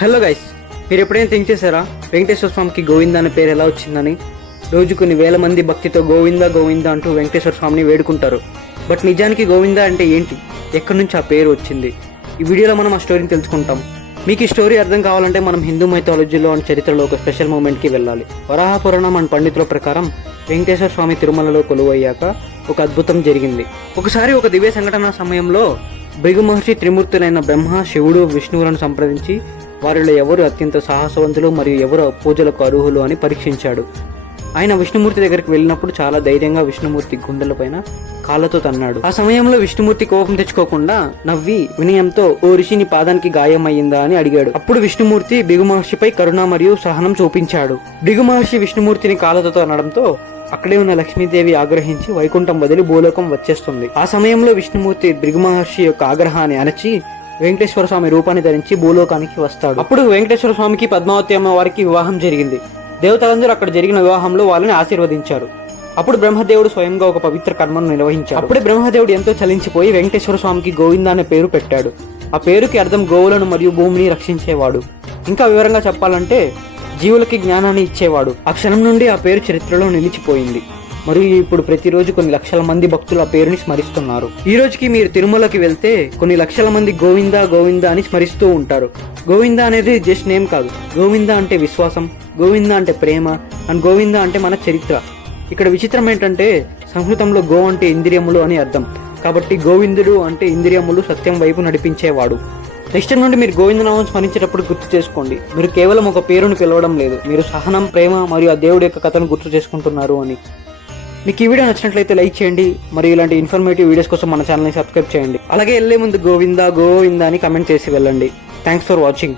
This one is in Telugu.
హలో గైస్, మీరు ఎప్పుడైనా థింక్ చేశారా వెంకటేశ్వర స్వామికి గోవింద అనే పేరు ఎలా వచ్చిందని? రోజు కొన్ని వేల మంది భక్తితో గోవింద గోవింద అంటూ వెంకటేశ్వర స్వామిని వేడుకుంటారు. బట్ నిజానికి గోవింద అంటే ఏంటి, ఎక్కడి నుంచి ఆ పేరు వచ్చింది? ఈ వీడియోలో మనం ఆ స్టోరీని తెలుసుకుంటాం. మీకు ఈ స్టోరీ అర్థం కావాలంటే మనం హిందూ మైథాలజీలో అండ్ చరిత్రలో ఒక స్పెషల్ మూమెంట్కి వెళ్ళాలి. వరాహ పురాణం అండ్ పండితుల ప్రకారం వెంకటేశ్వర స్వామి తిరుమలలో కొలువయ్యాక ఒక అద్భుతం జరిగింది. ఒకసారి ఒక దివ్య సంఘటన సమయంలో భృగు మహర్షి త్రిమూర్తులైన బ్రహ్మ, శివుడు, విష్ణువులను సంప్రదించి వారిలో ఎవరు అత్యంత సాహసవంతులు మరియు ఎవరు పూజలకు అర్హులు అని పరీక్షించాడు. ఆయన విష్ణుమూర్తి దగ్గరికి వెళ్ళినప్పుడు చాలా ధైర్యంగా విష్ణుమూర్తి గుండెలపైన కాళ్ళతో తన్నాడు. ఆ సమయంలో విష్ణుమూర్తి కోపం తెచ్చుకోకుండా నవ్వి వినయంతో, ఓ ఋషిని పాదానికి గాయం అయ్యిందా అని అడిగాడు. అప్పుడు విష్ణుమూర్తి భృగు మహర్షిపై కరుణ మరియు సహనం చూపించాడు. భృగు మహర్షి విష్ణుమూర్తిని కాళ్ళతో తన్నడంతో అక్కడే ఉన్న లక్ష్మీదేవి ఆగ్రహించి వైకుంఠం వదిలి భూలోకం వచ్చేస్తుంది. ఆ సమయంలో విష్ణుమూర్తి భృగు మహర్షి యొక్క ఆగ్రహాన్ని అణచి వెంకటేశ్వర స్వామి రూపాన్ని ధరించి భూలోకానికి వస్తాడు. అప్పుడు వెంకటేశ్వర స్వామికి పద్మావతి అమ్మ వారికి వివాహం జరిగింది. దేవతలందరూ అక్కడ జరిగిన వివాహంలో వాళ్ళని ఆశీర్వదించారు. అప్పుడు బ్రహ్మదేవుడు స్వయంగా ఒక పవిత్ర కర్మను నిర్వహించాడు. అప్పుడే బ్రహ్మదేవుడు ఎంతో చలించిపోయి వెంకటేశ్వర స్వామికి గోవింద అనే పేరు పెట్టాడు. ఆ పేరుకి అర్థం గోవులను మరియు భూమిని రక్షించేవాడు. ఇంకా వివరంగా చెప్పాలంటే జీవులకి జ్ఞానాన్ని ఇచ్చేవాడు. ఆ క్షణం నుండి ఆ పేరు చరిత్రలో నిలిచిపోయింది. మరియు ఇప్పుడు ప్రతిరోజు కొన్ని లక్షల మంది భక్తులు ఆ పేరుని స్మరిస్తున్నారు. ఈ రోజుకి మీరు తిరుమలకి వెళ్తే కొన్ని లక్షల మంది గోవింద గోవింద అని స్మరిస్తూ ఉంటారు. గోవింద అనేది జస్ట్ నేమ్ కాదు. గోవింద అంటే విశ్వాసం, గోవింద అంటే ప్రేమ, అండ్ గోవింద అంటే మన చరిత్ర. ఇక్కడ విచిత్రం ఏంటంటే సంస్కృతంలో గో అంటే ఇంద్రియములు అని అర్థం. కాబట్టి గోవిందుడు అంటే ఇంద్రియములు సత్యం వైపు నడిపించేవాడు. నెక్స్ట్ నుండి మీరు గోవిందనామం స్మరించేటప్పుడు గుర్తు చేసుకోండి, మీరు కేవలం ఒక పేరును పిలవడం లేదు, మీరు సహనం, ప్రేమ మరియు ఆ దేవుడి యొక్క కథను గుర్తు చేసుకుంటున్నారు అని. మీకు ఈ వీడియో నచ్చినట్లయితే లైక్ చేయండి మరియు ఇలాంటి ఇన్ఫర్మేటివ్ వీడియోస్ కోసం మన ఛానల్ని సబ్స్క్రైబ్ చేయండి. అలాగే వెళ్ళే ముందు గోవిందా గోవిందా అని కమెంట్ చేసి వెళ్ళండి. Thanks for watching.